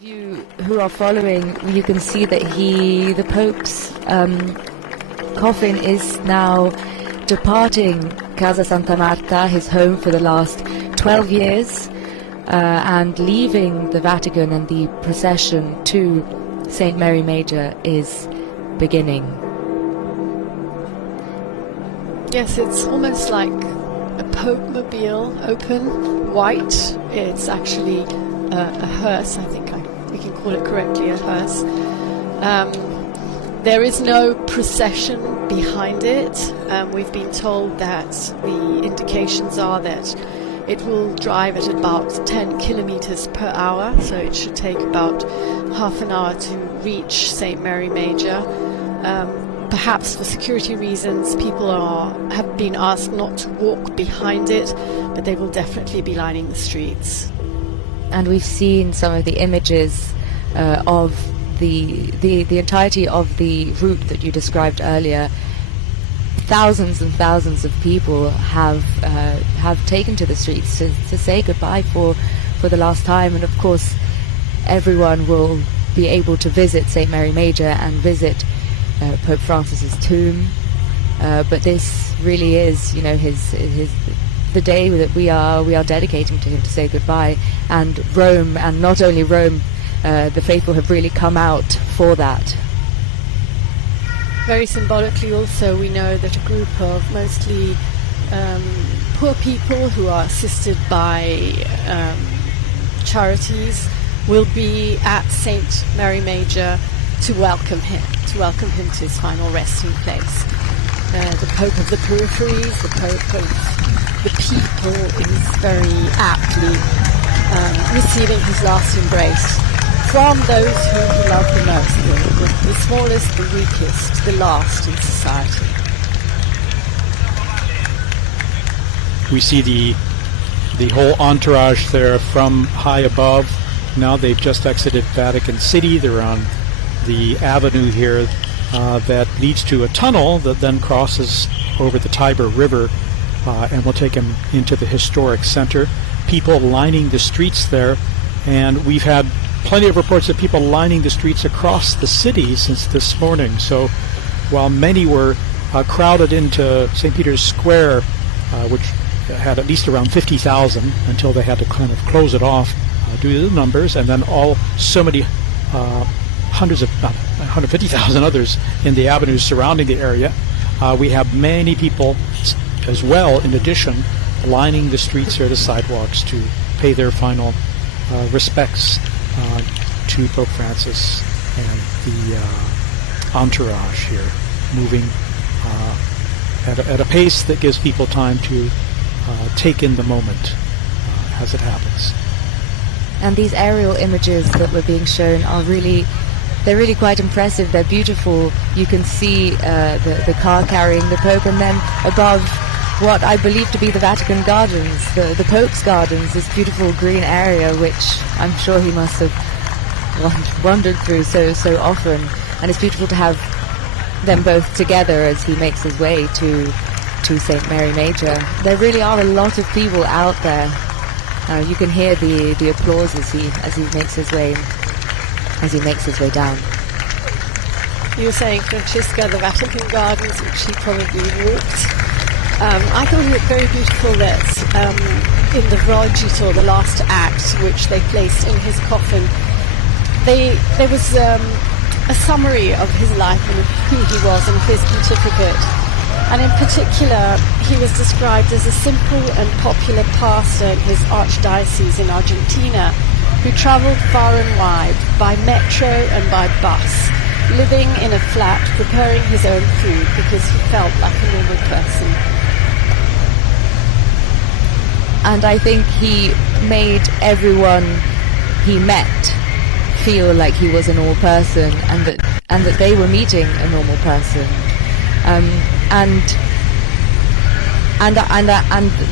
You who are following, you can see that the Pope's coffin is now departing Casa Santa Marta, his home for the last 12 years, and leaving the Vatican, and the procession to St. Mary Major is beginning. Yes, it's almost like a Pope-mobile, open, white. It's actually a hearse, I think we can call it correctly, a hearse. There is no procession behind it. We've been told that the indications are that it will drive at about 10 kilometers per hour, so it should take about half an hour to reach St. Mary Major. Perhaps for security reasons, people have been asked not to walk behind it, but they will definitely be lining the streets. And we've seen some of the images of the entirety of the route that you described earlier. Thousands and thousands of people have taken to the streets to say goodbye for the last time, and of course everyone will be able to visit St. Mary Major and visit Pope Francis's tomb. But this really is, the day that we are dedicating to him to say goodbye. And Rome, and not only Rome, the faithful have really come out for that. Very symbolically also, we know that a group of mostly poor people who are assisted by charities will be at St. Mary Major to welcome him to his final resting place. The Pope of the peripheries, the Pope of the people, is very aptly receiving his last embrace from those whom he loved the most, the smallest, the weakest, the last in society. We see the whole entourage there from high above. Now they've just exited Vatican City. They're on the avenue here that leads to a tunnel that then crosses over the Tiber River and will take them into the historic center. People lining the streets there, and we've had plenty of reports of people lining the streets across the city since this morning. So while many were crowded into St. Peter's Square, which had at least around 50,000 until they had to kind of close it off due to the numbers, and then so many hundreds of, 150,000 others in the avenues surrounding the area. We have many people as well, in addition, lining the streets here, the sidewalks, to pay their final respects to Pope Francis and the entourage here, moving at a pace that gives people time to take in the moment as it happens. And these aerial images that were being shown are really quite impressive. They're beautiful. You can see the car carrying the Pope, and then above what I believe to be the Vatican Gardens, the Pope's Gardens, this beautiful green area which I'm sure he must have wandered through so often. And it's beautiful to have them both together as he makes his way to St. Mary Major. There really are a lot of people out there. You can hear the applause as he makes his way down. You were saying, Francesca, the Vatican Gardens, which he probably walked. I thought it very beautiful that in the Rogito, the last act, which they placed in his coffin, there was a summary of his life and who he was and his pontificate. And in particular, he was described as a simple and popular pastor in his archdiocese in Argentina, who traveled far and wide by metro and by bus, living in a flat, preparing his own food because he felt like a normal person. And I think he made everyone he met feel like he was a normal person, and that they were meeting a normal person. And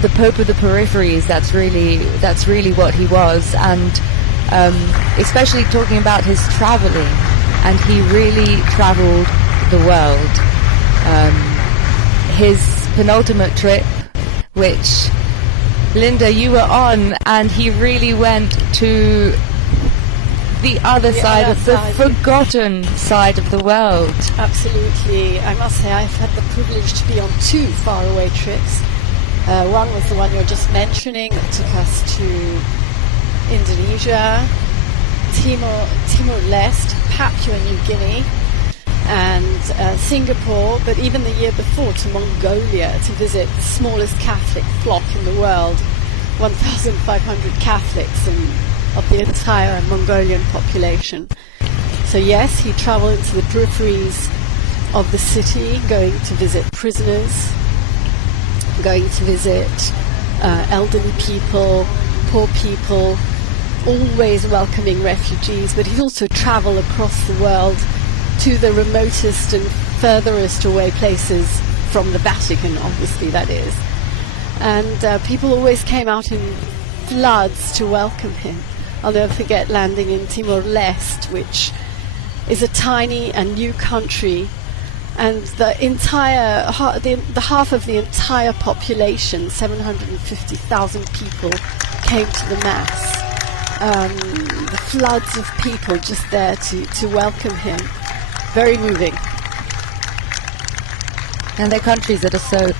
the Pope of the peripheries, that's really what he was. And especially talking about his traveling, and he really traveled the world. His penultimate trip, which Linda, you were on, and he really went to the other side of the side. forgotten side of the world. Absolutely. I must say I've had the privilege to be on 2 faraway trips. One was the one you're just mentioning that took us to Indonesia, Timor-Leste, Papua New Guinea, and Singapore, but even the year before to Mongolia to visit the smallest Catholic flock in the world, 1,500 Catholics of the entire Mongolian population. So yes, he traveled into the peripheries of the city, going to visit prisoners, going to visit elderly people, poor people, always welcoming refugees, but he'd also travel across the world to the remotest and furthest away places from the Vatican, obviously, that is. And people always came out in floods to welcome him. I'll never forget landing in Timor-Leste, which is a tiny and new country, and the entire the half of the entire population, 750,000 people, came to the mass. The floods of people just there to welcome him. Very moving. And they're countries that are so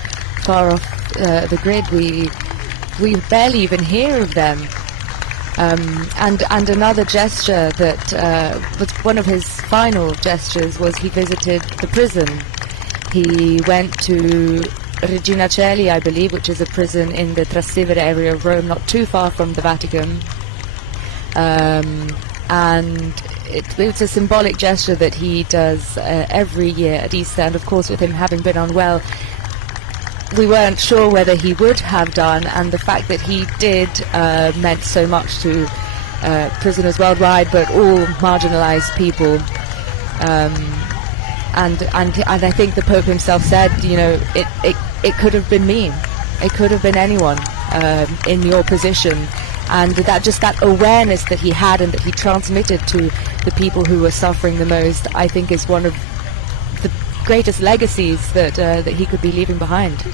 far off the grid, we barely even hear of them. And another gesture that was one of his final gestures was he visited the prison. He went to Regina Coeli, I believe, which is a prison in the Trastevere area of Rome, not too far from the Vatican. And it's a symbolic gesture that he does every year at Easter, and of course with him having been unwell, we weren't sure whether he would have done, and the fact that he did meant so much to prisoners worldwide, but all marginalized people. And I think the Pope himself said, you know, it could have been me, it could have been anyone in your position, and that awareness that he had and that he transmitted to the people who were suffering the most, I think is one of the greatest legacies that he could be leaving behind.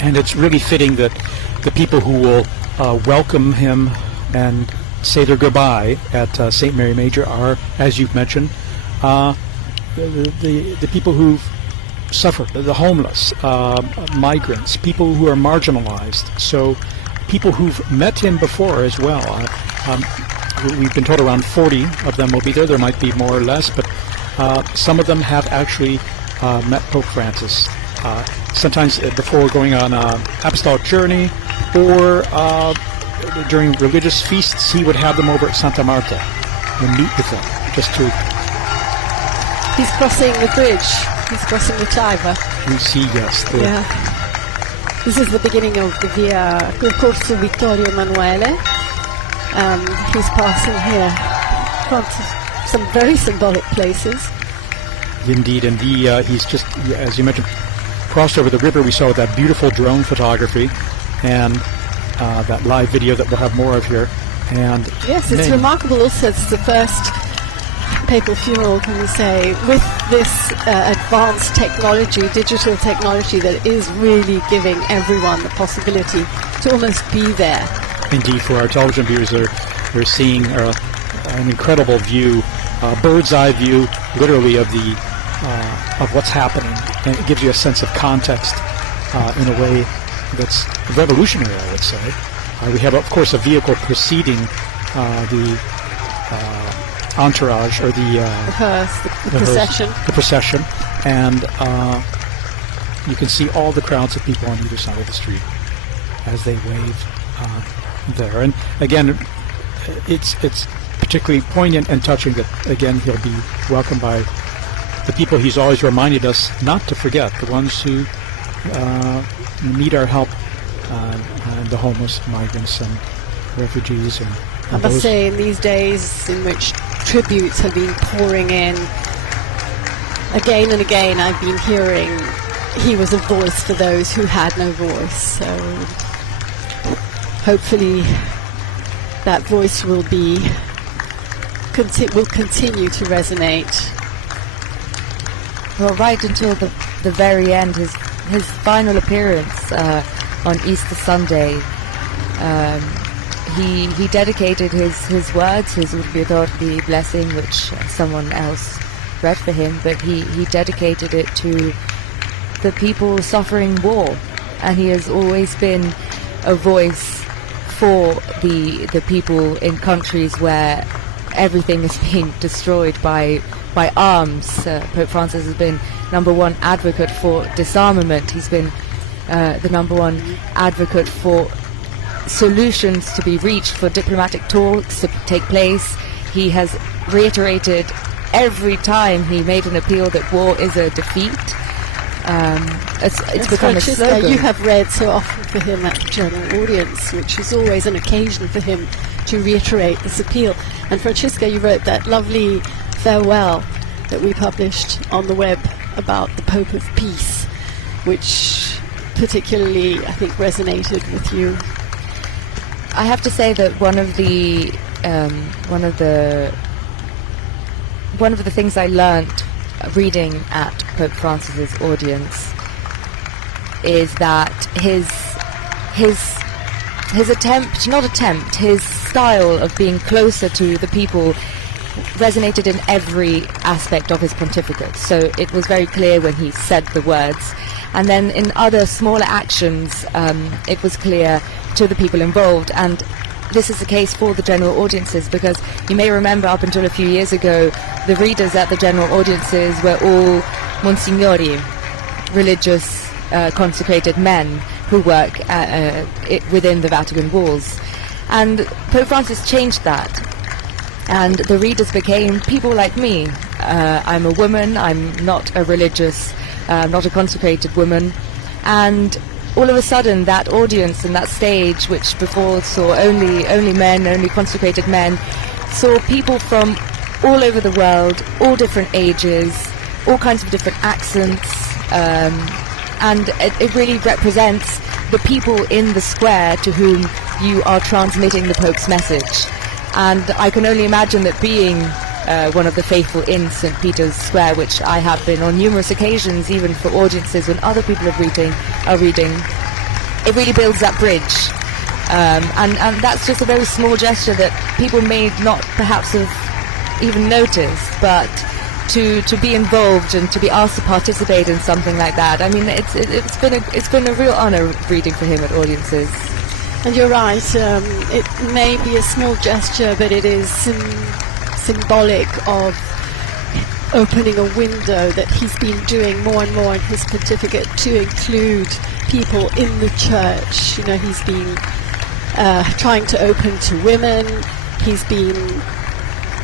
And it's really fitting that the people who will welcome him and say their goodbye at St. Mary Major are, as you've mentioned, the people who've suffered, the homeless, migrants, people who are marginalized. So people who've met him before as well. We've been told around 40 of them will be there. There might be more or less, but some of them have actually met Pope Francis, sometimes before going on an apostolic journey, or during religious feasts. He would have them over at Santa Marta and meet with them, just to... He's crossing the bridge. He's crossing the Tiber. We see, yes. Yeah. This is the beginning of the Via Corso Vittorio Emanuele. He's passing here. Some very symbolic places. Indeed, and he's just, as you mentioned, crossed over the river. We saw that beautiful drone photography and that live video that we'll have more of here. And yes, it's remarkable also. It's the first papal funeral, can we say, with this advanced technology, digital technology, that is really giving everyone the possibility to almost be there. Indeed, for our television viewers, they're seeing an incredible view, bird's eye view, literally, of the of what's happening, and it gives you a sense of context in a way that's revolutionary, I would say. We have, of course, a vehicle preceding the entourage, or the procession. The procession, and you can see all the crowds of people on either side of the street as they wave there. And again, it's particularly poignant and touching that, again, he'll be welcomed by the people he's always reminded us not to forget, the ones who need our help, the homeless, migrants, and refugees. And I must say, in these days in which tributes have been pouring in, again and again I've been hearing he was a voice for those who had no voice. So hopefully that voice will continue to resonate. Well, right until the very end, his final appearance on Easter Sunday, he dedicated his words, his Urbi et Orbi blessing, which someone else read for him, but he dedicated it to the people suffering war, and he has always been a voice for the people in countries where everything is being destroyed by arms. Pope Francis has been number one advocate for disarmament. He's been the number one advocate for solutions to be reached, for diplomatic talks to take place. He has reiterated every time he made an appeal that war is a defeat. It's become a slogan. You have read so often for him at the general audience, which is always an occasion for him to reiterate this appeal. And Francesca, you wrote that lovely farewell that we published on the web about the Pope of Peace, which particularly, I think, resonated with you. I have to say that one of the things I learnt reading at Pope Francis's audience is that his style of being closer to the people resonated in every aspect of his pontificate. So it was very clear when he said the words, and then in other smaller actions it was clear to the people involved. And this is the case for the general audiences, because you may remember up until a few years ago the readers at the general audiences were all Monsignori, religious consecrated men who work within the Vatican walls. And Pope Francis changed that, and the readers became people like me. I'm a woman, I'm not a religious, not a consecrated woman, and all of a sudden that audience and that stage, which before saw only men, only consecrated men, saw people from all over the world, all different ages, all kinds of different accents, and it really represents the people in the square to whom you are transmitting the Pope's message. And I can only imagine that being one of the faithful in St. Peter's Square, which I have been on numerous occasions, even for audiences when other people are reading, it really builds that bridge. And that's just a very small gesture that people may not perhaps have even noticed, but to be involved and to be asked to participate in something like that, I mean, it's been a real honor reading for him at audiences. And you're right, it may be a small gesture, but it is symbolic of opening a window that he's been doing more and more in his pontificate to include people in the church. You know, he's been trying to open to women. He's been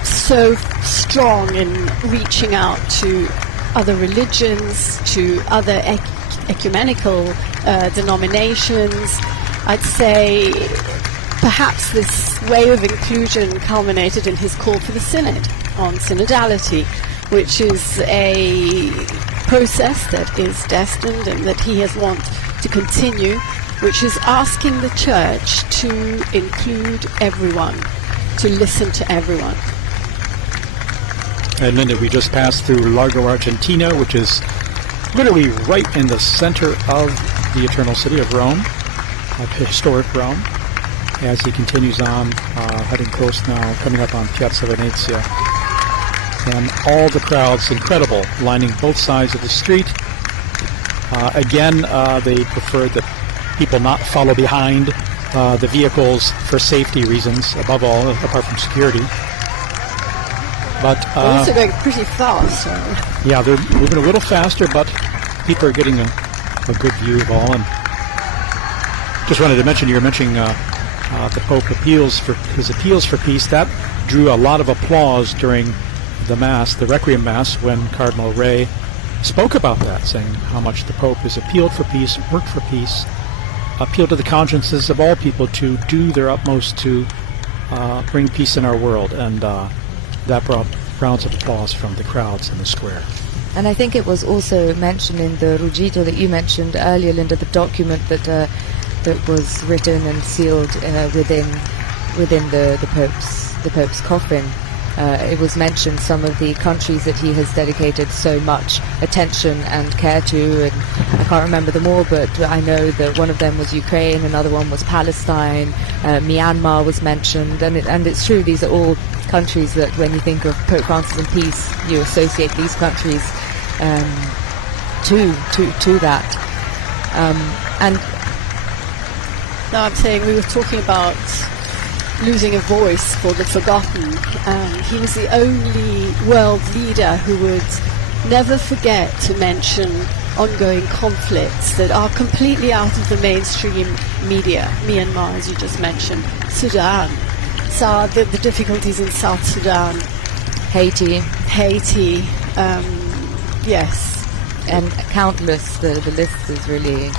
so strong in reaching out to other religions, to other ecumenical denominations. I'd say perhaps this wave of inclusion culminated in his call for the Synod on synodality, which is a process that is destined and that he has wanted to continue, which is asking the Church to include everyone, to listen to everyone. And Linda, we just passed through Largo Argentina, which is literally right in the center of the Eternal City of Rome, of historic Rome, as he continues on, heading close now, coming up on Piazza Venezia. And all the crowds, incredible, lining both sides of the street. Again, they preferred that people not follow behind the vehicles for safety reasons, above all, apart from security. But they're also going pretty fast. Yeah, they're moving a little faster, but people are getting a good view of all. And just wanted to mention, you were mentioning the Pope appeals for peace. That drew a lot of applause during the Mass, the Requiem Mass, when Cardinal Ray spoke about that, saying how much the Pope has appealed for peace, worked for peace, appealed to the consciences of all people to do their utmost to bring peace in our world. And that brought rounds of applause from the crowds in the square. And I think it was also mentioned in the Ruggito that you mentioned earlier, Linda, the document that was written and sealed within the Pope's coffin, it was mentioned some of the countries that he has dedicated so much attention and care to, and I can't remember them all, but I know that one of them was Ukraine, another one was Palestine, Myanmar was mentioned, and it's true, these are all countries that when you think of Pope Francis and peace, you associate these countries to that. And now I'm saying we were talking about losing a voice for the forgotten. He was the only world leader who would never forget to mention ongoing conflicts that are completely out of the mainstream media. Myanmar, as you just mentioned, Sudan, the difficulties in South Sudan, Haiti, yes, and countless. The list is really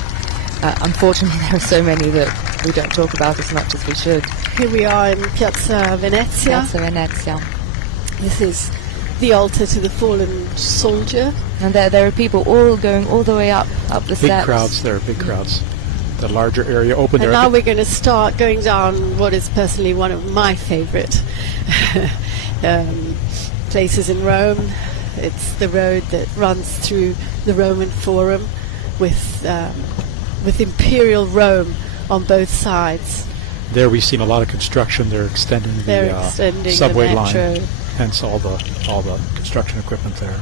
unfortunately there are so many that we don't talk about as much as we should. Here we are in Piazza Venezia. This is the altar to the fallen soldier. And there are people all going all the way up the steps. Big crowds there, big crowds. The larger area open there. And now we're going to start going down what is personally one of my favorite places in Rome. It's the road that runs through the Roman Forum with Imperial Rome on both sides. There we've seen a lot of construction. They're extending the subway line, hence all the construction equipment there.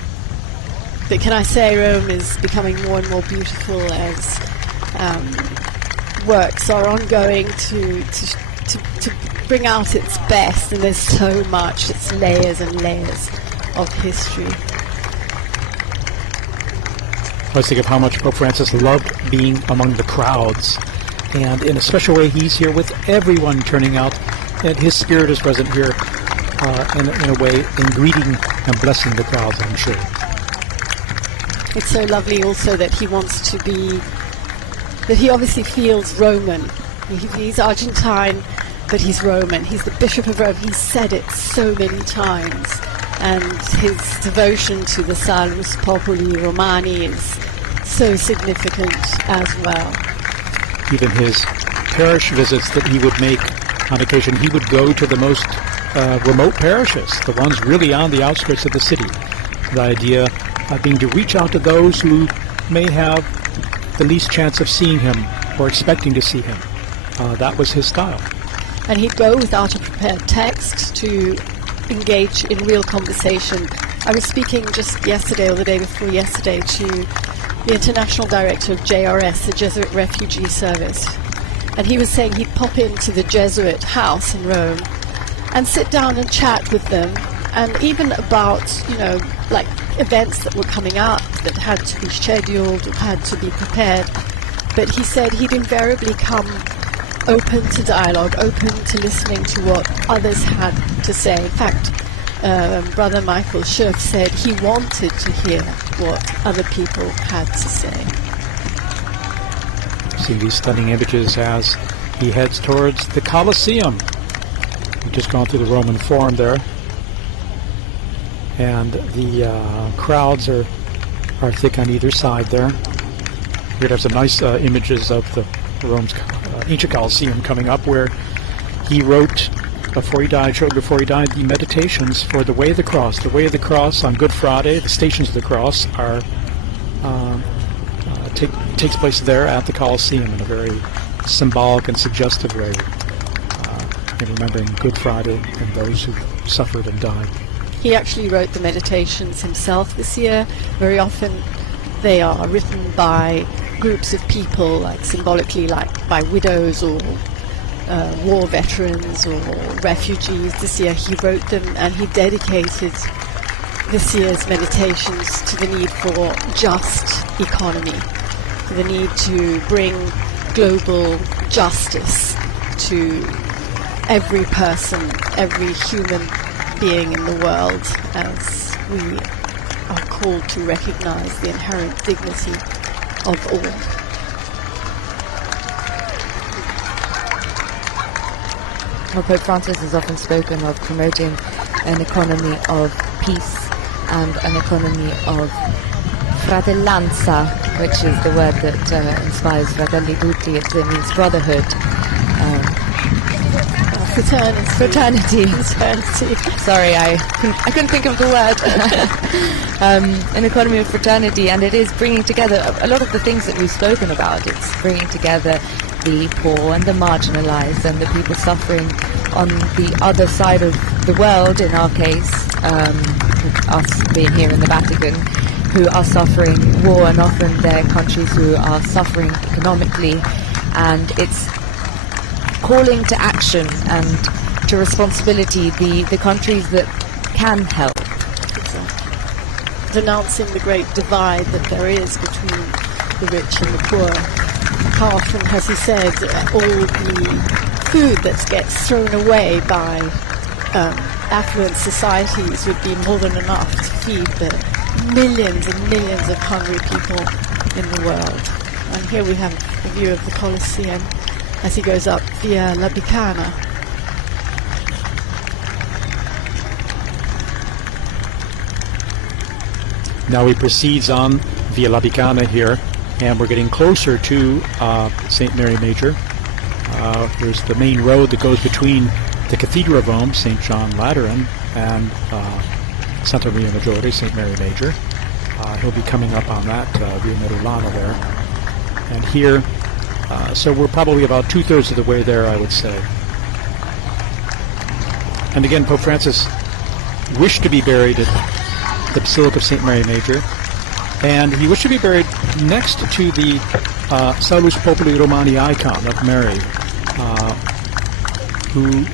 But can I say Rome is becoming more and more beautiful as works are ongoing to bring out its best, and there's so much. It's layers and layers of history. I always think of how much Pope Francis loved being among the crowds, and in a special way he's here with everyone turning out, and his spirit is present here in a way in greeting and blessing the crowds, I'm sure. It's so lovely also that he wants to be, that he obviously feels Roman. He's Argentine, but he's Roman. He's the Bishop of Rome. He's said it so many times. And his devotion to the Salus Populi Romani is so significant as well. Even his parish visits that he would make on occasion, he would go to the most remote parishes, the ones really on the outskirts of the city. The idea being to reach out to those who may have the least chance of seeing him or expecting to see him. That was his style. And he'd go without a prepared text to engage in real conversation. I was speaking just yesterday or the day before yesterday to the international director of JRS, the Jesuit Refugee Service, and he was saying he'd pop into the Jesuit house in Rome and sit down and chat with them, and even about, like events that were coming up that had to be scheduled or had to be prepared. But he said he'd invariably come open to dialogue, open to listening to what others had to say. In fact, Brother Michael Schiff said he wanted to hear what other people had to say. See these stunning images as he heads towards the Colosseum. We've just gone through the Roman Forum there, and the crowds are thick on either side there. We're going to have some nice images of the Rome's ancient Colosseum coming up, where he wrote before he died, the meditations for the Way of the Cross. The Way of the Cross on Good Friday, the Stations of the Cross are takes place there at the Colosseum in a very symbolic and suggestive way, in remembering Good Friday and those who suffered and died. He actually wrote the meditations himself this year. Very often they are written by groups of people, like symbolically, like by widows or war veterans or refugees. This year he wrote them, and he dedicated this year's meditations to the need for just economy, for the need to bring global justice to every person, every human being in the world, as we are called to recognize the inherent dignity of all. Well, Pope Francis has often spoken of promoting an economy of peace and an economy of fratellanza, which is the word that inspires Fratelli Tutti. It means brotherhood. Fraternity. Sorry, I couldn't think of the word. An economy of fraternity, and it is bringing together a lot of the things that we've spoken about. It's bringing together the poor and the marginalized and the people suffering on the other side of the world, in our case, us being here in the Vatican, who are suffering war, and often they're countries who are suffering economically, and it's calling to action and to responsibility the countries that can help. Denouncing the great divide that there is between the rich and the poor. How often has he said all the food that gets thrown away by affluent societies would be more than enough to feed the millions and millions of hungry people in the world. And here we have a view of the Colosseum as he goes up via La Bicana. Now he proceeds on via La Bicana here, and we're getting closer to St. Mary Major. There's the main road that goes between the Cathedral of Rome, St. John Lateran, and Santa Maria Maggiore, St. Mary Major. He'll be coming up on that via Merulana there. And here, so we're probably about 2/3 of the way there, I would say. And again, Pope Francis wished to be buried at the Basilica of St. Mary Major, and he wished to be buried next to the Salus Populi Romani icon of Mary, who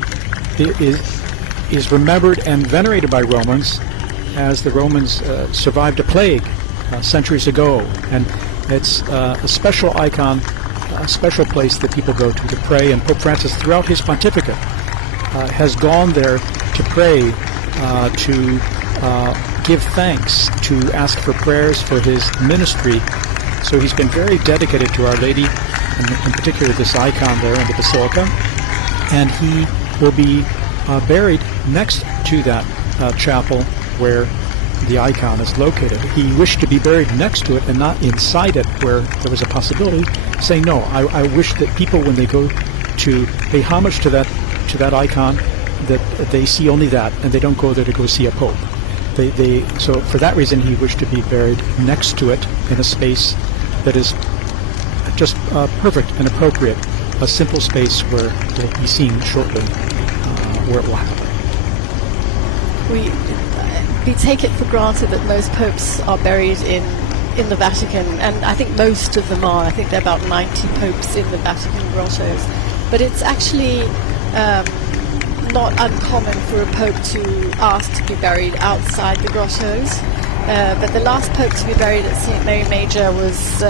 is remembered and venerated by Romans, as the Romans survived a plague centuries ago, and it's a special icon, a special place that people go to pray, and Pope Francis throughout his pontificate has gone there to pray, to give thanks, to ask for prayers for his ministry. So he's been very dedicated to Our Lady, and in particular this icon there in the Basilica, and he will be buried next to that chapel where the icon is located. He wished to be buried next to it and not inside it, where there was a possibility, saying, no, I wish that people, when they go to pay homage to that icon, that they see only that, and they don't go there to go see a pope. So for that reason, he wished to be buried next to it in a space that is just perfect and appropriate, a simple space where we'll be seeing shortly where it will happen. We take it for granted that most popes are buried in the Vatican, and I think most of them are. I think there are about 90 popes in the Vatican grottos. But it's actually not uncommon for a pope to ask to be buried outside the grottos. But the last pope to be buried at St. Mary Major was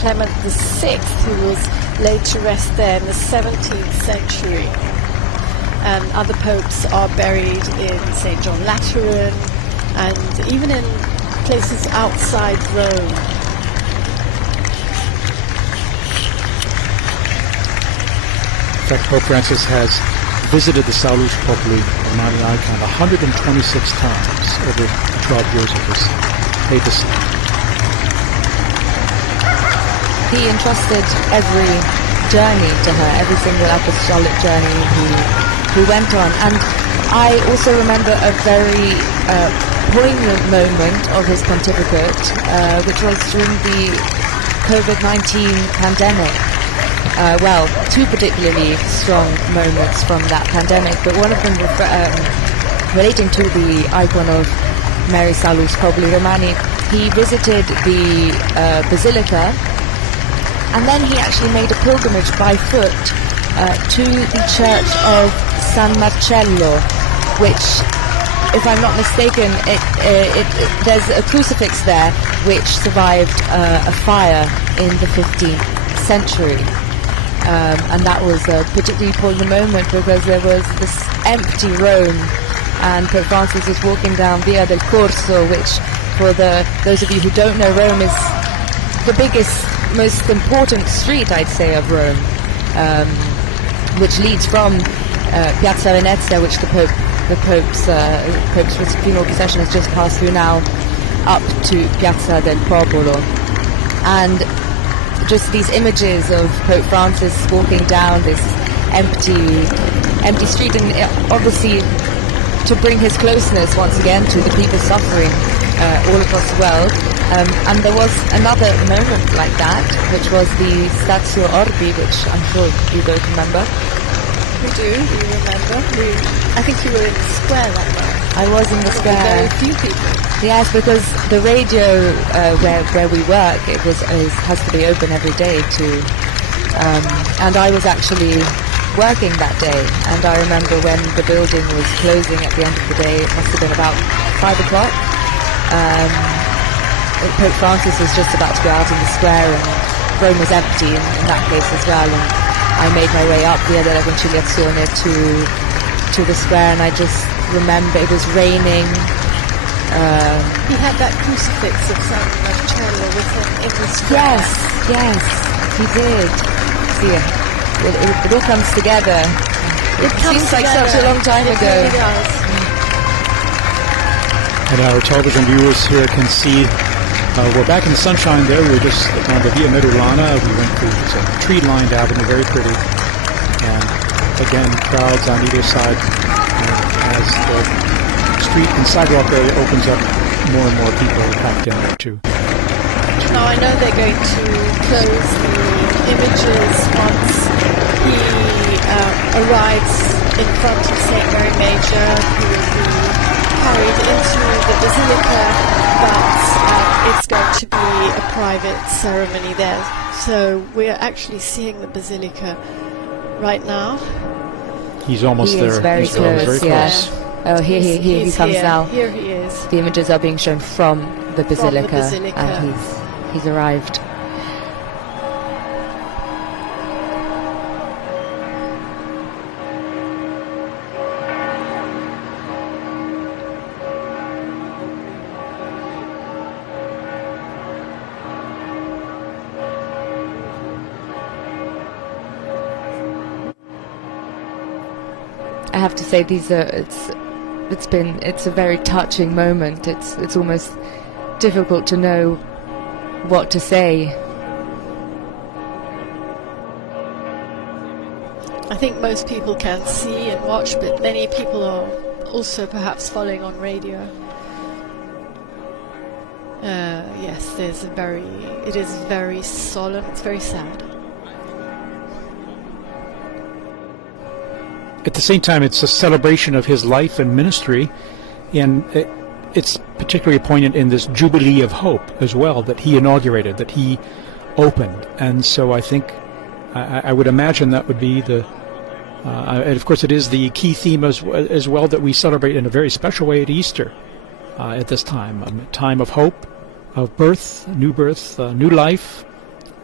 Clement VI, who was laid to rest there in the 17th century. And other popes are buried in St. John Lateran, and even in places outside Rome. In fact, Pope Francis has visited the Salus Populi Romani icon 126 times over the 12 years of his papacy. He entrusted every journey to her, every single apostolic journey he went on. And I also remember a very poignant moment of his pontificate, which was during the COVID-19 pandemic. Well, two particularly strong moments from that pandemic, but one of them relating to the icon of Mary Salus Populi Romani. He visited the Basilica, and then he actually made a pilgrimage by foot to the church of San Marcello, which, if I'm not mistaken, there's a crucifix there which survived a fire in the 15th century. And that was a particularly poignant moment because there was this empty Rome, and Pope Francis was walking down Via del Corso, which, for those of you who don't know, Rome is the biggest, most important street, I'd say, of Rome, which leads from Piazza Venezia, which the Pope's funeral procession has just passed through now, up to Piazza del Popolo. And just these images of Pope Francis walking down this empty empty street, and obviously to bring his closeness once again to the people suffering all across the world. And there was another moment like that, which was the Statio Orbi, which I'm sure you both remember. We do, we remember. I think you were in the square that night. I was in the square. Very few people. Yes, because the radio where we work, it has to be open every day and I was actually working that day, and I remember when the building was closing at the end of the day, it must have been about 5 o'clock. Pope Francis was just about to go out in the square, and Rome was empty in that case as well, and I made my way up Via della Conciliazione to the square, and I just remember it was raining. He had that crucifix of San Marcello with him in the square. Yes, he did. See, it all comes together. It seems like such a long time ago. It really does. And our television viewers here can see we're back in the sunshine there. We're just on the Via Medulana. We went through a tree-lined avenue, very pretty. And again, crowds on either side as the street and sidewalk area opens up. More and more people are packed in there too. Now I know they're going to close the images once he arrives in front of St. Mary Major. He will be carried into the Basilica, but it's going to be a private ceremony there. So we're actually seeing the Basilica right now. He's almost there. Is very He's close, very close. Oh, here he comes here. now. Here he is. The images are being shown from the Basilica, Basilica. and he's arrived. I have to say, it's a very touching moment. It's almost difficult to know what to say. I think most people can see and watch, but many people are also perhaps following on radio. Yes, it is very solemn, it's very sad. At the same time, it's a celebration of his life and ministry, and it's particularly poignant in this Jubilee of Hope as well that he inaugurated, that he opened. And so I think, I would imagine that would be and of course it is the key theme as well that we celebrate in a very special way at Easter at this time, a time of hope, of birth, new life,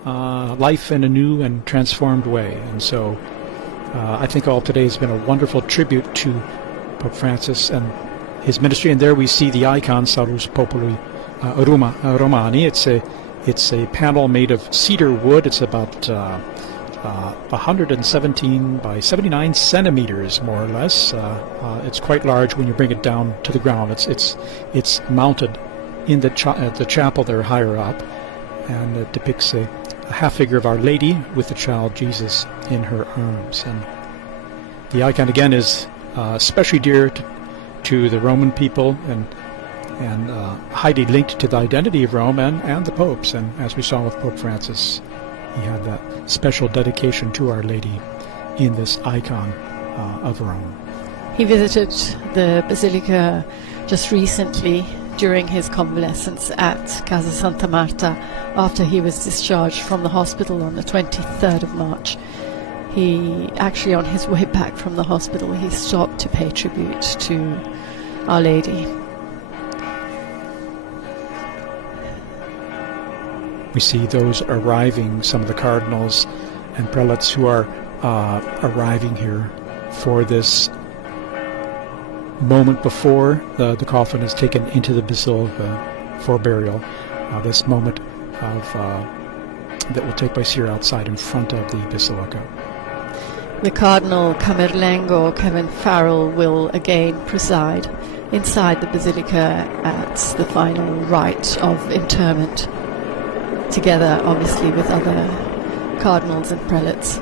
life in a new and transformed way. And so I think all today has been a wonderful tribute to Pope Francis and his ministry. And there we see the icon Salus Populi Romani. It's a panel made of cedar wood. It's about 117 by 79 centimeters, more or less. It's quite large when you bring it down to the ground. It's mounted in the chapel there higher up, and it depicts a half figure of Our Lady with the child Jesus in her arms. And the icon again is especially dear to the Roman people and highly linked to the identity of Rome and the popes. And as we saw with Pope Francis, he had that special dedication to Our Lady in this icon of Rome. He visited the Basilica just recently during his convalescence at Casa Santa Marta after he was discharged from the hospital on the 23rd of March. He actually, on his way back from the hospital, he stopped to pay tribute to Our Lady. We see those arriving, some of the cardinals and prelates who are arriving here for this moment before the coffin is taken into the basilica for burial. This moment that will take place here outside in front of the basilica. The Cardinal Camerlengo, Kevin Farrell, will again preside inside the basilica at the final rite of interment, together obviously with other cardinals and prelates.